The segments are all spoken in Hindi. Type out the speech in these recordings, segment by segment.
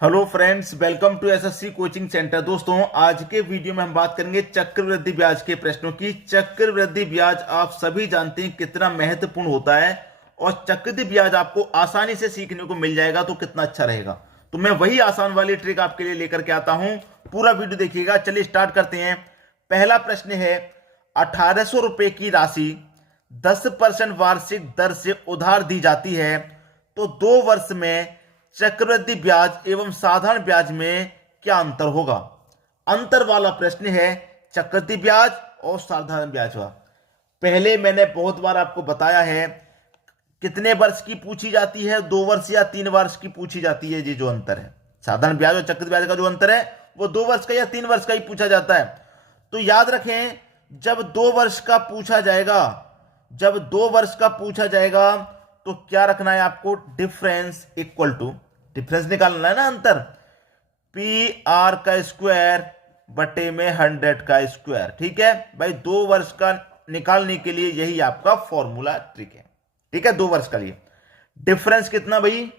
Hello friends, welcome to SSC coaching centre. दोस्तों, आज के वीडियो में हम बात करेंगे चक्रवृद्धि ब्याज के प्रश्नों की। चक्रवृद्धि ब्याज आप सभी जानते हैं कितना महत्वपूर्ण होता है, और चक्रवृद्धि ब्याज आपको आसानी से सीखने को मिल जाएगा तो कितना अच्छा रहेगा। तो मैं वही आसान वाली ट्रिक आपके लिए लेकर के आता हूं। पूरा वीडियो देखिएगा। चलिए स्टार्ट करते हैं। पहला प्रश्न है, 1800 रुपए की राशि 10% वार्षिक दर से उधार दी जाती है, तो 2 वर्ष में चक्रवृद्धि ब्याज एवं साधारण ब्याज में क्या अंतर होगा। अंतर वाला प्रश्न है, चक्रवृद्धि ब्याज और साधारण ब्याज का। पहले मैंने बहुत बार आपको बताया है कितने वर्ष की पूछी जाती है, 2 वर्ष या 3 वर्ष की पूछी जाती है। ये जो अंतर है साधारण ब्याज और चक्रवृद्धि ब्याज का जो अंतर है वो 2 वर्ष का या 3 वर्ष का ही पूछा जाता है। तो याद रखें, जब 2 वर्ष का पूछा जाएगा, जब 2 वर्ष का पूछा जाएगा तो क्या रखना है आपको, डिफरेंस इक्वल टू, डिफरेंस निकालना है ना, अंतर, पी आर का स्क्वायर बटे में 100 का स्क्वायर। ठीक है भाई, 2 वर्ष का निकालने के लिए यही आपका फॉर्मूला ट्रिक है। ठीक है, 2 वर्ष का लिए डिफरेंस कितना भाई,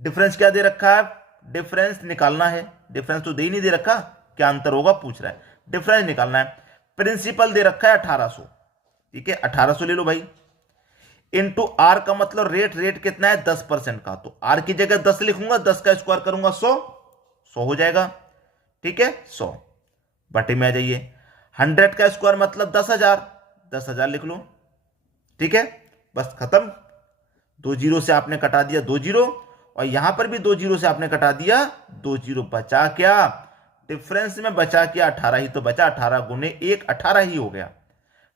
डिफरेंस क्या दे रखा है, डिफरेंस निकालना है। डिफरेंस तो दे ही नहीं दे रखा, क्या अंतर होगा पूछ रहा है, डिफरेंस निकालना है। प्रिंसिपल दे रखा है 1800। ठीक है, 1800 ले लो भाई, इंटू आर का मतलब रेट, रेट कितना है 10% का, तो आर की जगह 10 लिखूंगा, 10 का स्क्वायर करूंगा 100, 100 हो जाएगा। ठीक है, 100 बटे में आ जाइए, 100 का स्क्वायर मतलब 10,000, 10,000 लिख लो। ठीक है, बस खत्म। 2 जीरो से आपने कटा दिया 2 जीरो, और यहां पर भी 2 जीरो से आपने कटा दिया 2 जीरो, बचा क्या, डिफरेंस में बचा क्या, 18 ही तो बचा। 18 गुने 1 18 ही हो गया।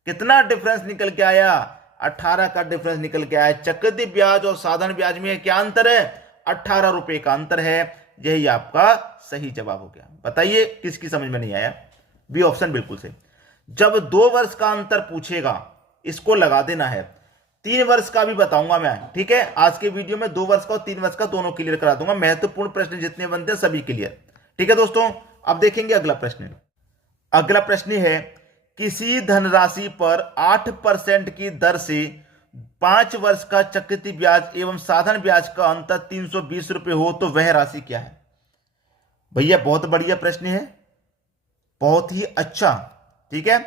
कितना डिफरेंस निकल के आया, 18 का डिफरेंस निकल के आया। चक्रवृद्धि ब्याज और साधारण ब्याज में क्या अंतर है, 18 रुपए का अंतर है। यही आपका सही जवाब हो गया। बताइए किसकी समझ में नहीं आया। बी ऑप्शन बिल्कुल सही। जब 2 वर्ष का अंतर पूछेगा, इसको लगा देना है। 3 वर्ष का भी बताऊंगा मैं। ठीक है, आज के वीडियो में 2 वर्ष का और 3 वर्ष का दोनों क्लियर करा दूंगा। महत्वपूर्ण प्रश्न जितने बनते हैं सभी क्लियर। ठीक है दोस्तों, अब देखेंगे अगला प्रश्न। अगला प्रश्न है, किसी धनराशि पर 8% की दर से 5 वर्ष का चक्रवृद्धि ब्याज एवं साधारण ब्याज का अंतर 320 रुपए हो, तो वह राशि क्या है। भैया बहुत बढ़िया प्रश्न है, बहुत ही अच्छा। ठीक है,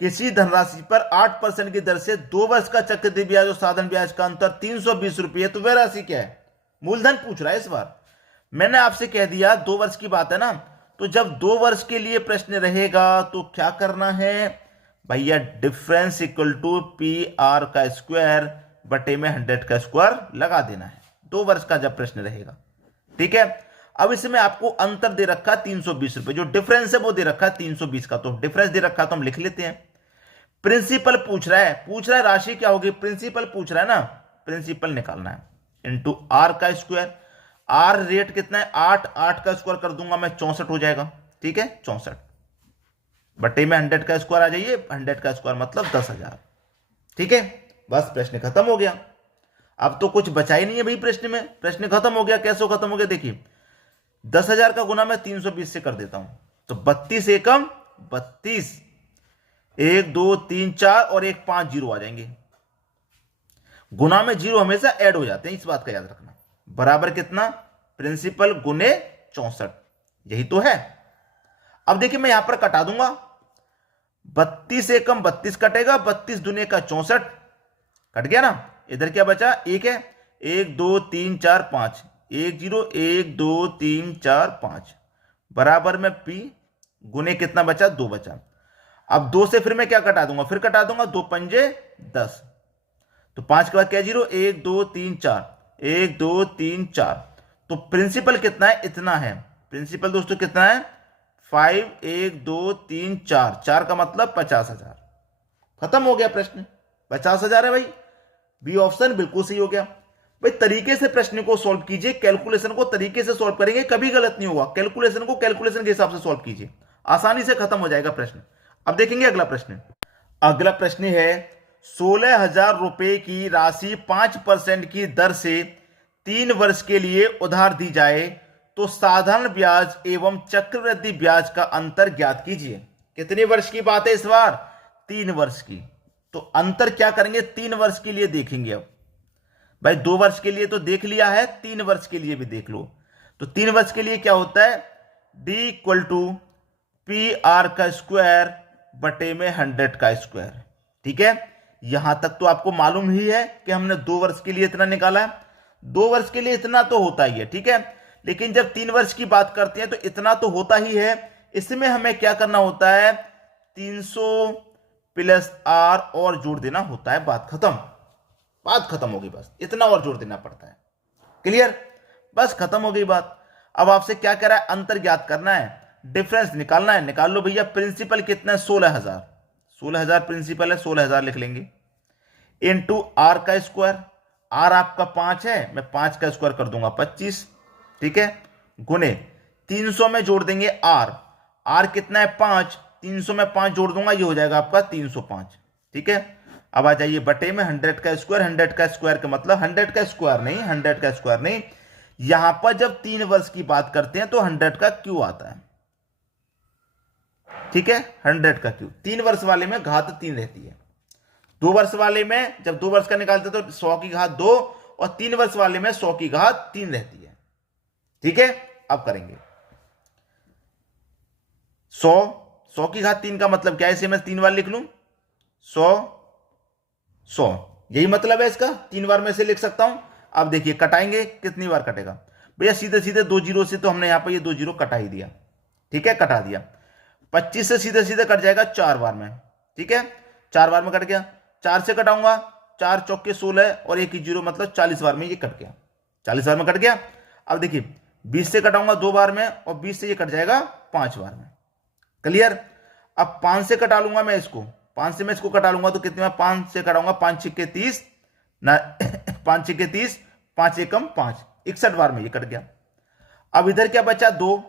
किसी धनराशि पर 8% की दर से 2 वर्ष का चक्रवृद्धि ब्याज और साधारण ब्याज का अंतर 320 रुपये है, तो वह राशि क्या है। मूलधन पूछ रहा है इस बार। मैंने आपसे कह दिया 2 वर्ष की बात है ना, तो जब 2 वर्ष के लिए प्रश्न रहेगा तो क्या करना है भैया, difference equal to P R का स्क्वायर बटे में 100 का स्क्वायर लगा देना है। 2 वर्ष का जब प्रश्न रहेगा। ठीक है, अब इसमें आपको अंतर दे रखा है 320 रुपए, जो डिफरेंस है वो दे रखा है 320 का, तो डिफरेंस दे रखा है तो हम लिख लेते हैं। प्रिंसिपल पूछ रहा है राशि क्या होगी, प्रिंसिपल पूछ रहा है ना, प्रिंसिपल निकालना है इंटू आर का स्क्वायर। आर रेट कितना है 8, 8 का स्क्वायर कर दूंगा मैं 64 हो जाएगा। ठीक है, 64 बटे में 100 का स्क्वायर आ जाइए, 100 का स्क्वायर मतलब 10,000। ठीक है, बस प्रश्न खत्म हो गया। अब तो कुछ बचा ही नहीं है भाई प्रश्न में, प्रश्न खत्म हो गया। कैसे खत्म हो गया, देखिए 10,000 का गुना मैं 320 से कर देता हूं, तो 32 एकम 32, 1 2 3 4 और 1 5 जीरो आ जाएंगे। गुना में जीरो हमेशा ऐड हो जाते हैं, इस बात का याद रखना। बराबर कितना, प्रिंसिपल गुने 64, यही तो है। अब देखिए मैं यहां पर कटा दूंगा, 32 एकम 32 कटेगा, 32 दुने का 64 कट गया ना। इधर क्या बचा, एक है, 1 2 3 4 5, 1 0 1 2 3 4 5 बराबर में पी गुने कितना बचा, 2 बचा। अब 2 से फिर मैं क्या कटा दूंगा, फिर कटा दूंगा, 2 पंजे 10, तो 5 के बाद क्या जीरो, 1 2 3 4, 1 2 3 4, तो प्रिंसिपल कितना है, इतना है। प्रिंसिपल दोस्तों कितना है 5, 1 2 3 4, 4 का मतलब 50,000। खत्म हो गया प्रश्न, 50,000 है भाई। बी ऑप्शन बिल्कुल सही हो गया। भाई तरीके से प्रश्न को सॉल्व कीजिए, कैलकुलेशन को तरीके से सॉल्व करेंगे कभी गलत नहीं होगा। कैलकुलेशन को कैलकुलेशन के हिसाब से सॉल्व कीजिए, आसानी से खत्म हो जाएगा प्रश्न। अब देखेंगे अगला प्रश्न। अगला प्रश्न है, 16,000 रुपए की राशि 5% की दर से 3 वर्ष के लिए उधार दी जाए, तो साधारण ब्याज एवं चक्रवृद्धि ब्याज का अंतर ज्ञात कीजिए। कितने वर्ष की बात है इस बार, 3 वर्ष की। तो अंतर क्या करेंगे, 3 वर्ष के लिए देखेंगे। अब भाई 2 वर्ष के लिए तो देख लिया है, 3 वर्ष के लिए भी देख लो। तो 3 वर्ष के लिए क्या होता है, d equal to P R का स्क्वायर बटे में 100 का स्क्वायर। ठीक है, यहां तक तो आपको मालूम ही है कि हमने 2 वर्ष के लिए इतना निकाला है। 2 वर्ष के लिए इतना तो होता ही है, ठीक है, लेकिन जब 3 वर्ष की बात करते हैं तो इतना तो होता ही है। इसमें हमें क्या करना होता है, 300 प्लस आर और जोड़ देना होता है, बात खत्म। बात खत्म होगी, बस इतना और जोड़ देना पड़ता है। क्लियर, बस खत्म हो गई बात। अब आपसे क्या कह रहा है, अंतर ज्ञात करना है, डिफरेंस निकालना है। निकाल लो भैया। प्रिंसिपल कितना है, 16,000। 16,000 प्रिंसिपल है, 16,000 लिख लेंगे, इनटू आर का स्क्वायर। आर आपका 5 है, मैं 5 का स्क्वायर कर दूंगा 25। ठीक है, गुने 300 में जोड़ देंगे आर। आर कितना है, 5। 300 में 5 जोड़ दूंगा, ये हो जाएगा आपका 305। ठीक है, अब आ जाइए बटे में 100 का स्क्वायर। 100 का स्क्वायर का मतलब 100 का स्क्वायर नहीं, 100 का स्क्वायर नहीं। यहां पर जब 3 वर्ष की बात करते हैं तो 100 का क्यू आता है। ठीक है, 100 का क्यू। 3 वर्ष वाले में घात 3 रहती है। 2 वर्ष वाले में जब 2 वर्ष का निकालते तो 100 की घात 2, और 3 वर्ष वाले में 100 की घात 3 रहती है। ठीक है, अब करेंगे 100 की घात 3 का मतलब क्या है, इसे मैं 3 बार लिख लूं, 100 यही मतलब है इसका। 3 बार में से लिख सकता हूं। अब देखिए कटाएंगे, कितनी बार कटेगा भैया, सीधे सीधे 2 जीरो से तो हमने यहां पर ये 2 जीरो कटा ही दिया। ठीक है, कटा दिया। 25 से सीधे सीधे कट जाएगा 4 बार में। ठीक है, 4 बार में कट गया। 4 से कटाऊंगा, 4 चौके 16 और 1 जीरो मतलब 40 बार में ये कट गया। 40 बार में कट गया। अब देखिए 20 से कटाऊंगा 2 बार में, और 20 से ये कट जाएगा 5 बार में। क्लियर। अब 5 से कटा लूंगा मैं इसको, 5 से मैं इसको कटा लूंगा तो कितने में, 5 से कटाऊंगा, 5 छिक्के 30 ना 5 छिक्के 30, 5 एकम 5, 61 बार में ये कट गया। अब इधर क्या बचा, 2।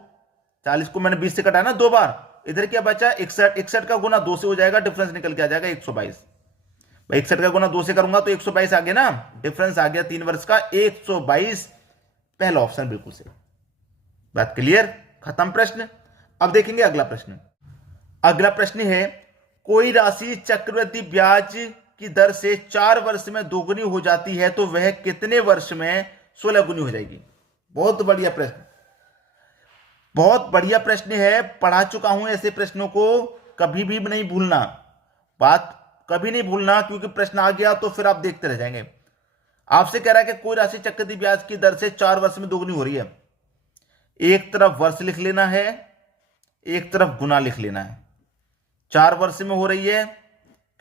40 को मैंने 20 से कटा ना 2 बार, इधर क्या बचा 61। 61 का गुना 2 से हो जाएगा, डिफरेंस निकल के आ जाएगा 122। भाई 61 का गुना 2 से करूंगा तो 122 आ गया ना, डिफरेंस आ गया 3 वर्ष का 122। पहला ऑप्शन बिल्कुल सही। बात क्लियर, खत्म प्रश्न। अब देखेंगे अगला प्रश्न। अगला प्रश्न है, कोई राशि चक्रवृद्धि ब्याज की दर से 4 वर्ष में दोगुनी हो जाती है तो वह कितने वर्ष में 16 गुनी हो जाएगी। बहुत बढ़िया प्रश्न, बहुत बढ़िया प्रश्न है। पढ़ा चुका हूं ऐसे प्रश्नों को, कभी भी नहीं भूलना, बात कभी नहीं भूलना, क्योंकि प्रश्न आ गया तो फिर आप देखते रह जाएंगे। आपसे कह रहा है कि कोई राशि चक्रवृद्धि ब्याज की दर से 4 वर्ष में दोगुनी हो रही है। एक तरफ वर्ष लिख लेना है, एक तरफ गुना लिख लेना है। 4 वर्ष में हो रही है,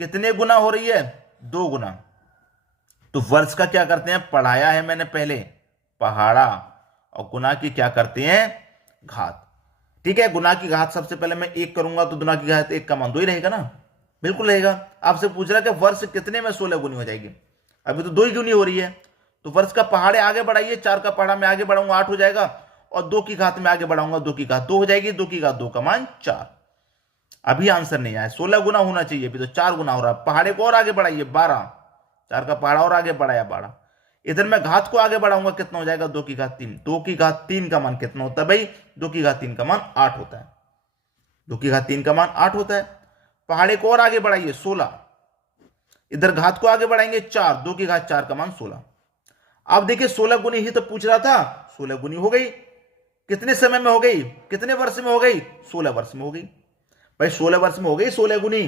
कितने गुना हो रही है, 2 गुना। तो वर्ष का क्या करते हैं, पढ़ाया है मैंने पहले, पहाड़ा, और गुना की क्या करते हैं, घात। ठीक है, गुना की घात सबसे पहले मैं 1 करूंगा तो गुना की घात 1 का मान 2 ही रहेगा ना, बिल्कुल रहेगा। आपसे पूछ रहा है कि वर्ष कितने में 16 गुनी हो जाएगी, अभी तो 2 ही गुनी हो रही है। तो वर्ष का पहाड़े आगे बढ़ाइए, 4 का पहाड़ा में आगे बढ़ाऊंगा 8 हो जाएगा, और 2 की घात में आगे बढ़ाऊंगा 2 की घात 2 हो जाएगी, 2 की घात 2 का मान 4। अभी आंसर नहीं आया, 16 गुना होना चाहिए, अभी तो 4 गुना हो रहा है। पहाड़े को और आगे बढ़ाइए 12, 4 का पहाड़ा और आगे बढ़ाया 12। इधर मैं घात को आगे बढ़ाऊंगा, कितना हो जाएगा, 2 की घात 3। 2 की घात 3 का मान कितना होता है भाई, 2 की घात 3 का मान 8 होता है। 2 की घात 3 का मान 8 होता है। पहाड़े को और आगे बढ़ाइए 16, इधर घात को आगे बढ़ाएंगे 4, 2 की घात 4 का मान 16। अब देखिए 16 गुनी ही तो पूछ रहा था, 16 गुनी हो गई। कितने समय में हो गई, कितने वर्ष में हो गई, 16 वर्ष में हो गई। भाई 16 वर्ष में हो गई 16 गुनी,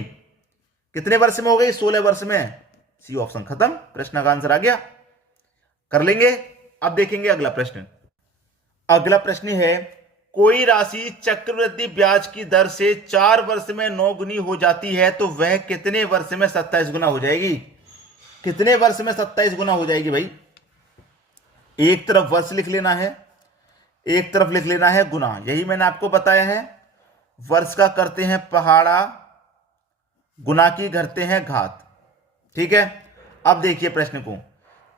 कितने वर्ष में हो गई, 16 वर्ष में। सी ऑप्शन खत्म, प्रश्न का आंसर आ गया। कर लेंगे। अब देखेंगे अगला प्रश्न। अगला प्रश्न है, कोई राशि चक्रवृद्धि ब्याज की दर से 4 वर्ष में 9 गुनी हो जाती है तो वह कितने वर्ष में 27 गुना हो जाएगी। कितने वर्ष में 27 गुना हो जाएगी भाई। एक तरफ वर्ष लिख लेना है, एक तरफ लिख लेना है गुना। यही मैंने आपको बताया है, वर्ष का करते हैं पहाड़ा, गुना की करते हैं घात। ठीक है, अब देखिए प्रश्न को,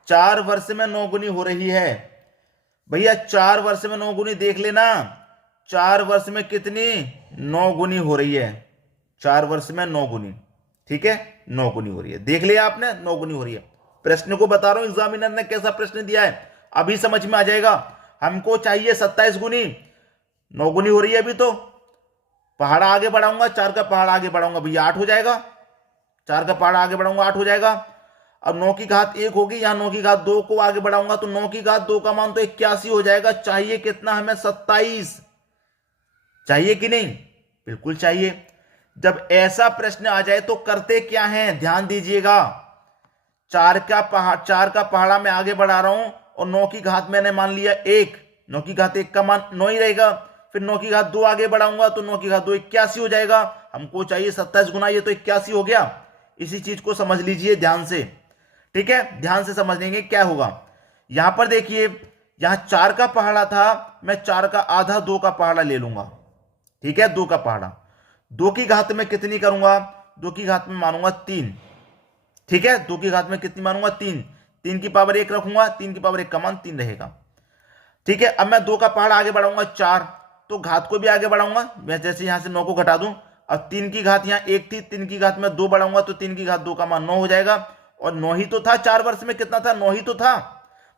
4 वर्ष में 9 गुनी हो रही है भैया। 4 वर्ष में 9 गुनी देख लेना, 4 वर्ष में कितनी, 9 गुनी हो रही है। 4 वर्ष में 9 गुनी, ठीक है, 9 गुनी हो रही है, देख लिया आपने, 9 गुनी हो रही है। प्रश्न को बता रहा हूं एग्जामिनर ने कैसा प्रश्न दिया है, अभी समझ में आ जाएगा। हमको चाहिए 27 गुनी, 9 गुनी हो रही है अभी तो। पहाड़ा आगे बढ़ाऊंगा, 4 का पहाड़ा आगे बढ़ाऊंगा भैया 8 हो जाएगा। 4 का पहाड़ा आगे बढ़ाऊंगा 8 हो जाएगा। अब 9 की घात 1 होगी, यहां 9 की घात 2 को आगे बढ़ाऊंगा तो 9 की घात 2 का मान तो 81 हो जाएगा। चाहिए कितना हमें? 27। चाहिए कि नहीं? बिल्कुल चाहिए। जब ऐसा प्रश्न आ जाए तो करते क्या है, ध्यान दीजिएगा। 4 का पहाड़ा मैं आगे बढ़ा रहा हूं और 9 की घात मैंने मान लिया 1। 9 की घात 1 का मान 9 ही रहेगा। फिर 9 की घात 2 आगे बढ़ाऊंगा तो 9 की घात 2 81 हो जाएगा। हमको चाहिए 27 गुना, ये तो 81 हो गया। इसी चीज को समझ लीजिए ध्यान से, ठीक है? ध्यान से समझ लेंगे क्या होगा। यहां पर देखिए, यहां 4 का पहाड़ा था, मैं 4 का आधा 2 का पहाड़ा ले लूंगा, ठीक है? 2 का पहाड़ा 2 की घात में कितनी करूंगा? 2 की घात में मानूंगा 3, ठीक है? 2 की घात में कितनी मानूंगा? 3। 3 की पावर 1 रखूंगा, 3 की पावर 1 का मान 3 रहेगा, ठीक है? अब मैं 2 का पहाड़ा आगे बढ़ाऊंगा 4, तो घात को भी आगे बढ़ाऊंगा। मैं जैसे यहां से 9 को घटा दूं, अब 3 की घात यहां 1 थी, 3 की घात में 2 बढ़ाऊंगा तो 3 की घात 2 का मान 9 हो जाएगा। और 9 ही तो था 4 वर्ष में, कितना था? 9 ही तो था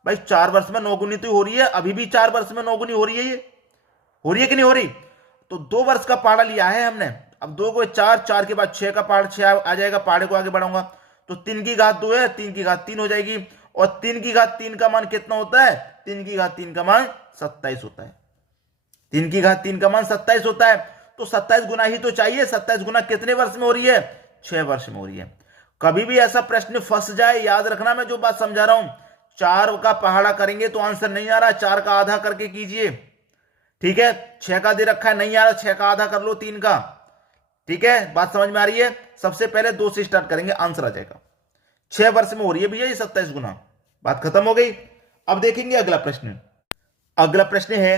भाई। 4 वर्ष में 9 गुनी तो हो रही है, अभी भी 4 वर्ष में 9 गुनी हो रही है, ये हो रही है कि नहीं हो रही? तो 2 वर्ष का पहाड़ा लिया है हमने। अब 2 को 4, 4 के बाद 6 का पहाड़ 6 आ जाएगा, पहाड़े को आगे बढ़ाऊंगा तो 3 की घात 2 है, 3 की घात 3 हो जाएगी। और 3 की घात 3 का मान कितना होता है? 3 की घात 3 का मान 27 होता है। 3 की घात 3 का मान 27 होता है। तो 27 गुना ही तो चाहिए। 27 गुना कितने वर्ष में हो रही है? 6 वर्ष में हो रही है। कभी भी ऐसा प्रश्न फंस जाए, याद रखना मैं जो बात समझा रहा हूं। 4 का पहाड़ा करेंगे तो आंसर नहीं आ रहा, 4 का आधा करके कीजिए, ठीक है? 6 का दे रखा है, नहीं आ रहा, 6 का आधा कर लो 3 का, ठीक है? बात समझ में आ रही है? सबसे पहले 2 से स्टार्ट करेंगे, आंसर आ जाएगा। 6 वर्ष में हो रही है भैया ये 27 गुना। बात खत्म हो गई। अब देखेंगे अगला प्रश्न। अगला प्रश्न है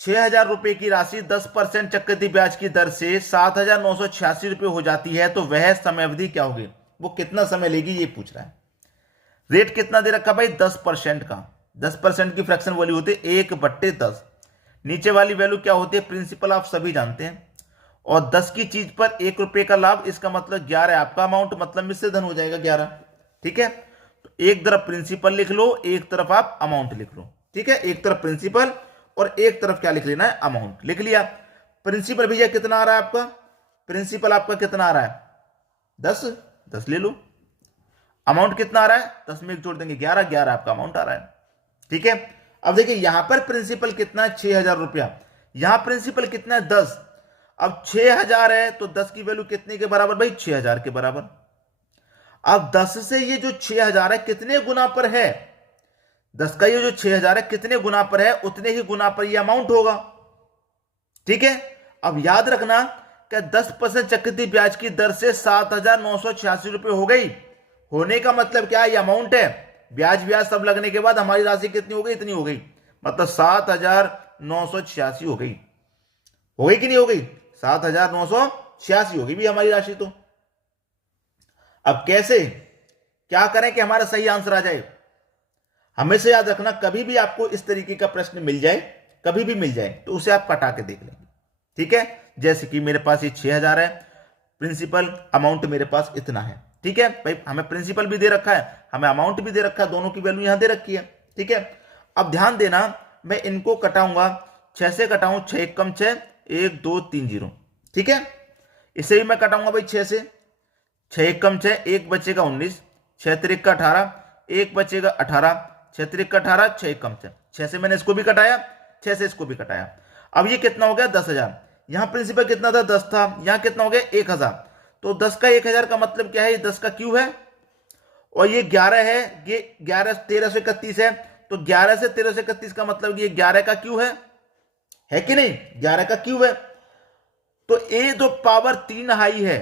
6,000 रुपए की राशि 10% चक्रवृद्धि ब्याज की दर से 7,986 रुपए हो जाती है, तो वह समय अवधि क्या होगी? वो कितना समय लेगी ये पूछ रहा है। रेट कितना दे रखा भाई? 10% का। 10% की फ्रैक्शन वैल्यू होती है 1/10। नीचे वाली वैल्यू क्या होती है? प्रिंसिपल आप सभी जानते हैं। और 10 की चीज पर 1 रुपए का लाभ, इसका मतलब 11 आपका अमाउंट, मतलब मिश्र धन हो जाएगा 11, ठीक है? तो एक तरफ प्रिंसिपल लिख लो, एक तरफ आप अमाउंट लिख लो, ठीक है? एक तरफ प्रिंसिपल और एक तरफ क्या लिख लेना है? अमाउंट लिख लिया। प्रिंसिपल भैया कितना आ रहा है आपका? प्रिंसिपल आपका कितना आ रहा है? 10 ले लो। अमाउंट कितना आ रहा है? 10 में 1 जोड़ देंगे 11 आपका अमाउंट आ रहा है, ठीक है? अब देखिए यहां पर प्रिंसिपल कितना है? 6,000 रुपया। यहां प्रिंसिपल कितना है? 10। अब 6,000 है तो 10 की वैल्यू कितने के बराबर भाई? 6,000 के बराबर। अब 10 से ये जो 6,000 है कितने गुना पर है? 10 का ये जो 6,000 है कितने गुना पर है? उतने ही गुना पर ये अमाउंट होगा, ठीक है? अब याद रखना कि 10% चक्रवृद्धि ब्याज की दर से 7,986 रुपए हो गई। होने का मतलब क्या है? ये अमाउंट है। ब्याज ब्याज सब लगने के बाद हमारी राशि कितनी हो गई? इतनी हो गई, मतलब 7,986 हो गई। हो गई कि नहीं हो गई? 7,986 होगी भी हमारी राशि। तो अब कैसे क्या करें कि हमारा सही आंसर आ जाए? हमेशा याद रखना, कभी भी आपको इस तरीके का प्रश्न मिल जाए, कभी भी मिल जाए, तो उसे आप कटा के देख लेंगे, ठीक है? जैसे कि मेरे पास ये 6,000 है, प्रिंसिपल अमाउंट मेरे पास इतना है, ठीक है भाई? हमें प्रिंसिपल भी दे रखा है, हमें अमाउंट भी दे रखा है, दोनों की वैल्यू यहां दे रखी है, ठीक है? अब ध्यान देना, मैं इनको कटाऊंगा, 6 से कटाऊं, 6 1 कम 6, 1 2 3 0, ठीक है? इसे भी मैं कटाऊंगा भाई 6 से, 6 1 कम 6, 1 बचेगा 19, 6 3 का 18, 1 बचेगा 18, 6 3 का 18, 6 1 कम 6, 6 से मैंने इसको भी कटाया, 6 से इसको भी कटाया। अब ये कितना हो गया? 10,000। यहां प्रिंसिपल कितना था? 10 था। यहां कितना हो गया? 1,000। तो 10 का 1,000 का मतलब क्या है? 10 का क्यूब है, और ये 11 है, ये 11 1331 है, तो 11 से 1331 का मतलब ये 11 का क्यूब है कि नहीं? 11 का क्यूब है। तो ये जो पावर 3 आई है,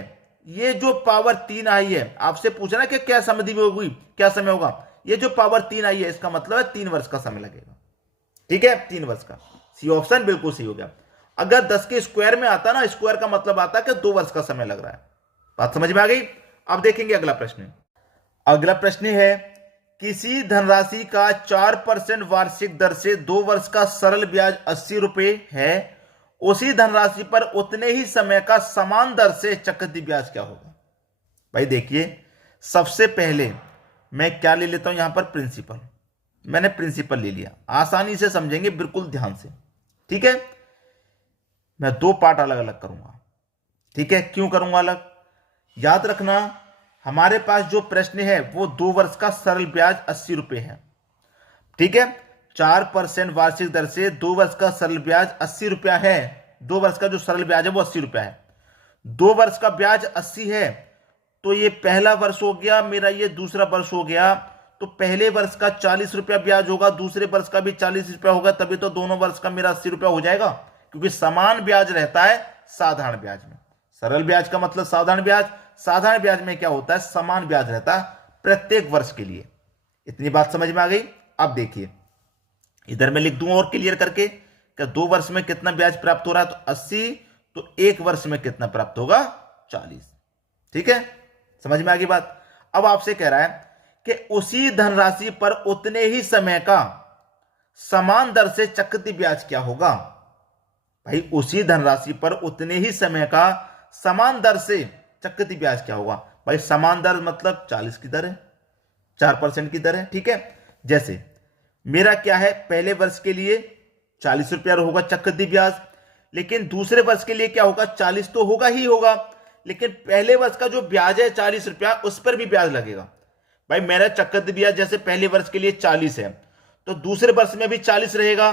ये जो पावर 3 आई है, आपसे पूछना कि क्या समझी होगी, क्या समय होगा? ये जो पावर 3 आई है, इसका मतलब है 3 वर्ष का समय लगेगा, ठीक है? 3 वर्ष का। सी ऑप्शन बिल्कुल सही हो गया। अगर 10 के स्क्वायर में आता ना, स्क्वायर का मतलब आता कि 2 वर्ष का समय लग रहा है। बात समझ में आ गई? अब देखेंगे अगला प्रश्न। अगला प्रश्न है, किसी धनराशि का 4% वार्षिक दर से 2 वर्ष का सरल ब्याज 80 रुपए है, उसी धनराशि पर उतने ही समय का समान दर से चक्रवृद्धि ब्याज क्या होगा? भाई देखिए, सबसे पहले मैं क्या ले लेता हूं यहां पर? प्रिंसिपल। मैंने प्रिंसिपल ले लिया, आसानी से समझेंगे, बिल्कुल ध्यान से, ठीक है? मैं 2 पार्ट अलग अलग करूंगा, ठीक है? क्यों करूंगा अलग? याद रखना, हमारे पास जो प्रश्न है वो 2 वर्ष का सरल ब्याज 80 रुपए है। ठीक है, 4% वार्षिक दर से 2 वर्ष का सरल ब्याज 80 रुपया है। 2 वर्ष का जो सरल ब्याज है वो 80 रुपया है। 2 वर्ष का ब्याज 80 है, तो ये पहला वर्ष हो गया मेरा, ये दूसरा वर्ष हो गया। तो पहले वर्ष का 40 रुपया ब्याज होगा, दूसरे वर्ष का भी 40 रुपया होगा, तभी तो दोनों वर्ष का मेरा 80 रुपया हो जाएगा, क्योंकि समान ब्याज रहता है साधारण ब्याज में। सरल ब्याज का मतलब साधारण ब्याज, साधारण ब्याज में क्या होता है, समान ब्याज रहता है प्रत्येक वर्ष के लिए। इतनी बात समझ में आ गई। अब देखिए इधर मैं लिख दूं और क्लियर करके कि 2 वर्ष में कितना ब्याज प्राप्त हो रहा है, तो 80, तो 1 वर्ष में कितना प्राप्त होगा, 40। ठीक है, समझ में आ गई बात। अब आपसे कह रहा है कि उसी धनराशि पर उतने ही समय का समान दर से चक्रवृद्धि ब्याज क्या होगा। भाई उसी धनराशि पर उतने ही समय का समान दर से चक्रवृद्धि ब्याज क्या होगा। भाई समान दर मतलब 40 की दर है, 4% की दर है। ठीक है, जैसे मेरा क्या है, पहले वर्ष के लिए 40 रुपया होगा चक्रवृद्धि ब्याज, लेकिन दूसरे वर्ष के लिए क्या होगा, 40 तो होगा ही होगा, लेकिन पहले वर्ष का जो ब्याज है 40 रुपया, उस पर भी ब्याज लगेगा। भाई मेरा चक्रवृद्धि ब्याज जैसे पहले वर्ष के लिए 40 है, तो दूसरे वर्ष में भी 40 रहेगा,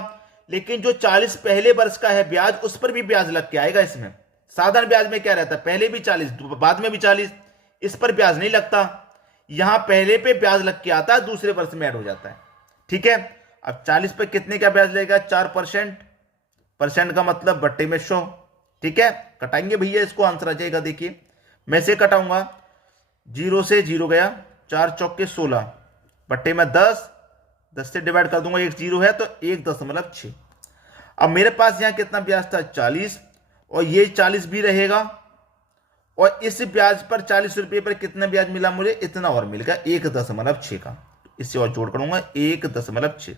लेकिन जो 40 पहले वर्ष का है ब्याज, उस पर भी ब्याज लग के आएगा। इसमें साधारण ब्याज में क्या रहता है, पहले भी 40 बाद में भी 40, इस पर ब्याज नहीं लगता। यहां पहले पे ब्याज लग के आता है, दूसरे वर्ष में ऐड हो जाता है। ठीक है, अब 40 पे कितने का ब्याज लगेगा, 4%। परसेंट का मतलब बट्टे में 100। ठीक है, कटाएंगे भैया इसको, आंसर आ जाएगा। देखिए मैं से कटाऊंगा, 0 से 0 गया, 4 चौके 16, बट्टे में 10 से डिवाइड कर दूंगा, 1 0 है तो 1.6। अब मेरे पास यहां कितना ब्याज था, 40, और ये 40 भी रहेगा, और इस ब्याज पर 40 रुपए पर कितना ब्याज मिला मुझे, इतना और मिल गया 1.6 का। इससे और जोड़ करूंगा 1.6,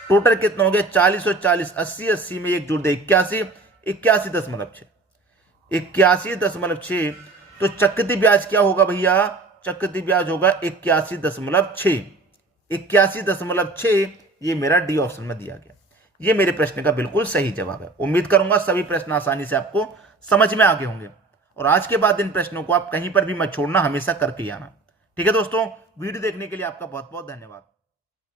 टोटल कितना हो गया, 40 और 40 80, 80 में 1 जोड़ दे 81, 81.6, 81.6। तो चक्रवृद्धि ब्याज क्या होगा भैया, चक्रवृद्धि ब्याज होगा 81.6, 81.6। ये मेरा डी ऑप्शन में दिया गया। ये मेरे प्रश्न का बिल्कुल सही जवाब है। उम्मीद करूंगा सभी प्रश्न आसानी से आपको समझ में आ गए होंगे, और आज के बाद इन प्रश्नों को आप कहीं पर भी मत छोड़ना, हमेशा करके आना। ठीक है दोस्तों, वीडियो देखने के लिए आपका बहुत बहुत धन्यवाद।